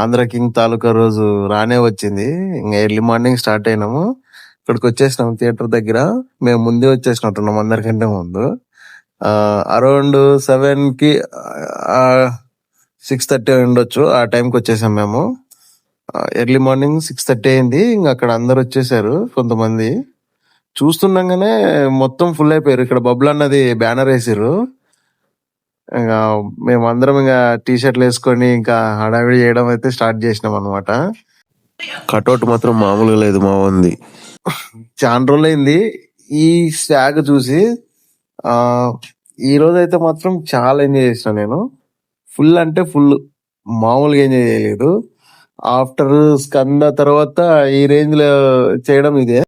Andhra king తాలూకా రోజు రానే వచ్చింది. ఇంకా ఎర్లీ మార్నింగ్ స్టార్ట్ అయినాము. ఇక్కడికి వచ్చేసినాం థియేటర్ దగ్గర. మేము ముందే వచ్చేసినట్టున్నాం అందరికంటే ముందు. అరౌండ్ 7కి 6:30 ఉండొచ్చు. ఆ టైంకి వచ్చేసాం మేము. ఎర్లీ మార్నింగ్ 6:30 అయింది. ఇంకా అక్కడ అందరు వచ్చేసారు. కొంతమంది చూస్తుండగానే మొత్తం ఫుల్ అయిపోయారు. ఇక్కడ బబుల్ అన్నది బ్యానర్ వేసారు. ఇంకా మేమందరం ఇంకా టీ షర్ట్లు వేసుకొని ఇంకా హడావిడి చేయడం అయితే స్టార్ట్ చేసినాం అనమాట. కటౌట్ మాత్రం మామూలుగా లేదు మా ఉంది. చాలా రోజులైంది ఈ స్వాగ్ చూసి. ఈ రోజు అయితే మాత్రం చాలా ఎంజాయ్ చేసిన నేను. ఫుల్ అంటే ఫుల్, మామూలుగా ఎంజాయ్ చేయలేదు. ఆఫ్టర్ స్కంద తర్వాత ఈ రేంజ్ లో చేయడం ఇదే.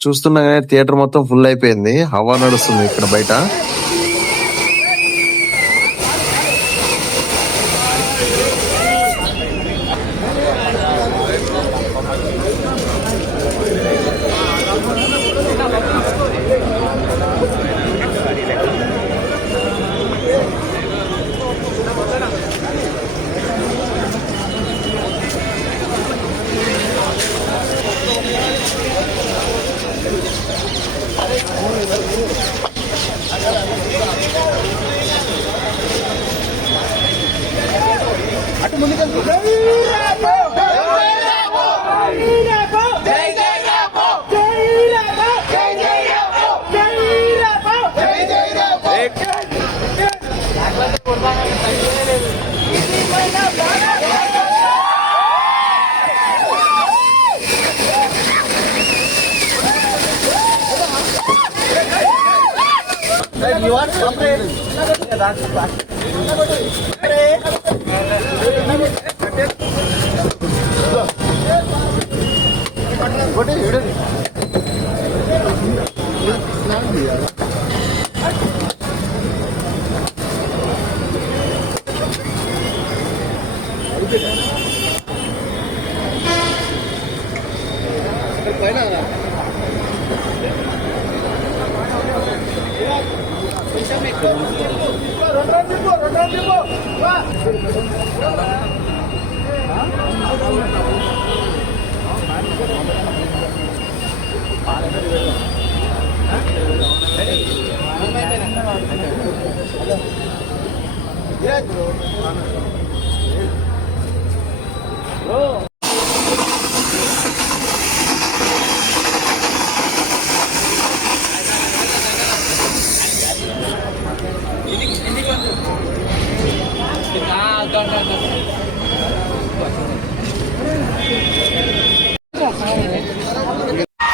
చూస్తుండగానే థియేటర్ మొత్తం ఫుల్ అయిపోయింది. హవా నడుస్తుంది ఇక్కడ బయట.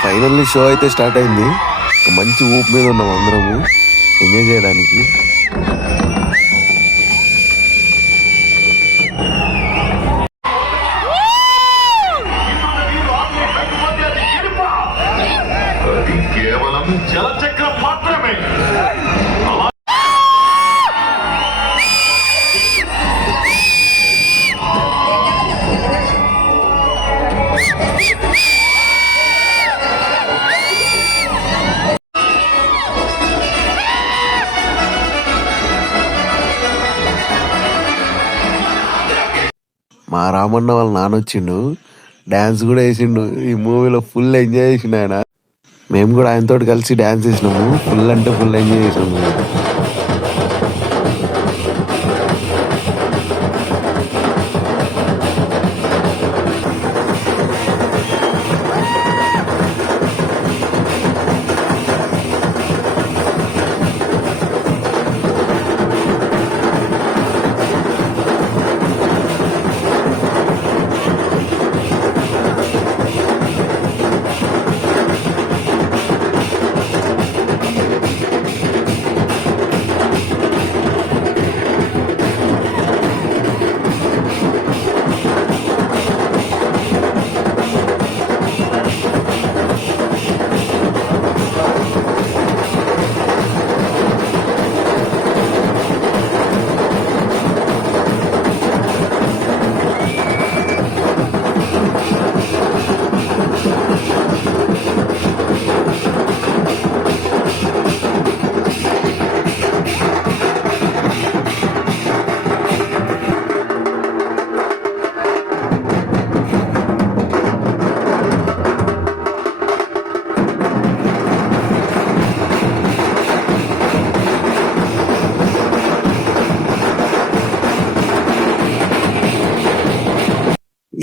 ఫైనల్లీ షో అయితే స్టార్ట్ అయింది. మంచి ఊపు మీద ఉన్నాం అందరము ఎంజాయ్ చేయడానికి. మా రామన్న వాళ్ళ నాన్న వచ్చిండు, డాన్స్ కూడా వేసిండు. ఈ మూవీలో ఫుల్ ఎంజాయ్ చేసిండు ఆయన. మేము కూడా ఆయనతో కలిసి డాన్స్ చేసినాము. ఫుల్ అంటే ఫుల్ ఎంజాయ్ చేసినాము.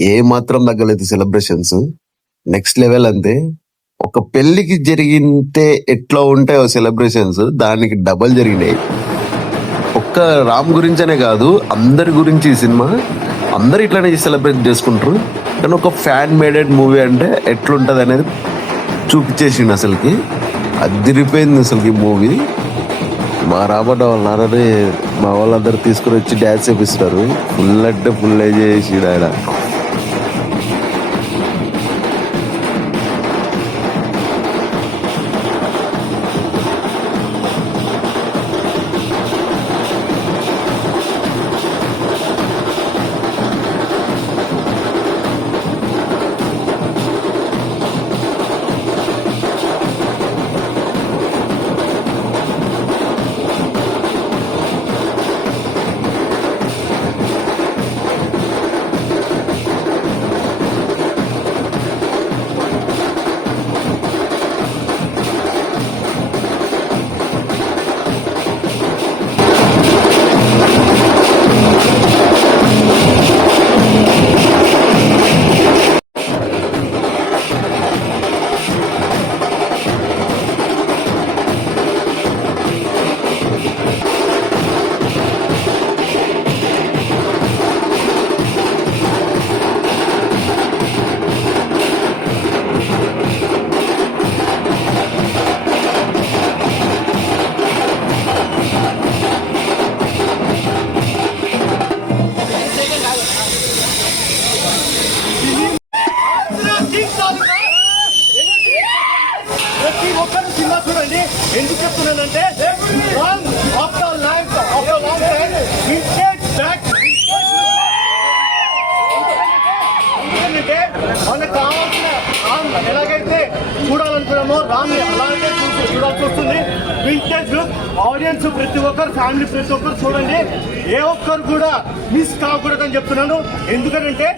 ఏ మాత్రం తగ్గలేదు సెలబ్రేషన్స్. నెక్స్ట్ లెవెల్ అంతే. ఒక పెళ్లికి జరిగితే ఎట్లా ఉంటాయో సెలబ్రేషన్స్ దానికి డబల్ జరిగినాయి. ఒక్క రామ్ గురించనే కాదు, అందరి గురించి ఈ సినిమా అందరు ఇట్లానే సెలబ్రేట్ చేసుకుంటారు. కానీ ఒక ఫ్యాన్ మేడెడ్ మూవీ అంటే ఎట్లుంటది అనేది చూపించేసిండు. అసలుకి అదిరిపోయింది అసలుకి మూవీ. మా రాబడ్డ వాళ్ళ నాన్నని మా వాళ్ళందరూ తీసుకుని వచ్చి డ్యాన్స్ చేపిస్తారు. ఫుల్ అంటే ఫుల్ ఎంజాయ్ చేసి ఆయన. ప్రతి ఒక్కరు సినిమా చూడండి. ఎందుకు చెప్తున్నానంటే ఆఫ్టర్ లాంగ్ టైం ఏంటంటే మనకు కావాల్సిన రామ్ ఎలాగైతే చూడాలనుకున్నామో రామ్ అలాగే చూడాల్సి వస్తుంది. వింటేజ్ ఆడియన్స్ ప్రతి ఒక్కరు ఫ్యామిలీ ప్రతి ఒక్కరు చూడండి. ఏ ఒక్కరు కూడా మిస్ కాకూడదని చెప్తున్నాను. ఎందుకంటే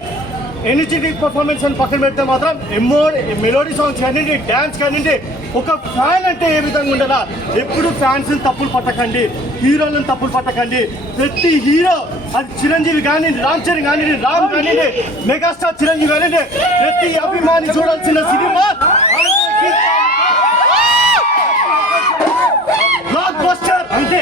ఎనర్జెటిక్ పర్ఫార్మెన్స్ అని పక్కన పెడితే మాత్రం మెలోడీ సాంగ్స్ కానివ్వండి, డ్యాన్స్ కానివ్వండి, ఒక ఫ్యాన్ అంటే ఏ విధంగా ఉండాలా. ఎప్పుడు ఫ్యాన్స్ తప్పులు పట్టకండి, హీరోలను తప్పులు పట్టకండి. ప్రతి హీరో అది చిరంజీవి కానివ్వండి, రామ్ చరణ్ కానివ్వండి, రామ్ కానివ్వండి, మెగాస్టార్ చిరంజీవి కానివ్వండి, ప్రతి అభిమాని చూడాల్సిన సినిమా బ్లాక్ బస్టర్ అంటే.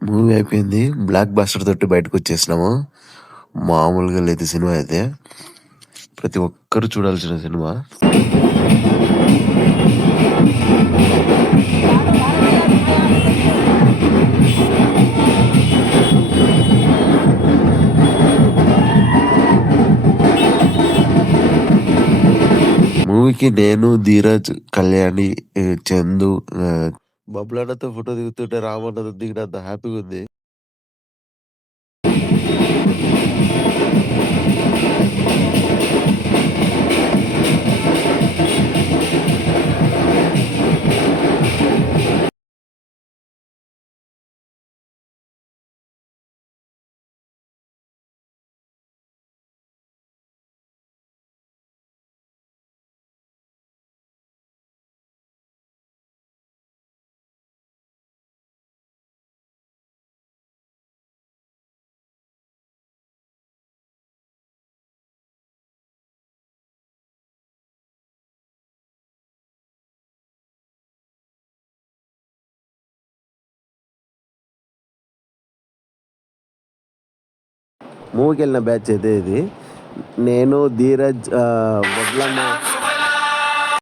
మూవీ అయిపోయింది, బ్లాక్ బస్టర్ తోటి బయటకు వచ్చేసినాము. మామూలుగా లేదు సినిమా అయితే. ప్రతి ఒక్కరు చూడాల్సిన సినిమా. మూవీకి నేను, ధీరజ్, కళ్యాణి, చందు, బబ్లన్నతో ఫోటో దిగుతుంటే రామన్నతో దిగినంత హ్యాపీగా ఉంది. మూవీకి వెళ్ళిన బ్యాచ్ అయితే ఇది. నేను, ధీరజ్, బబ్లన్న,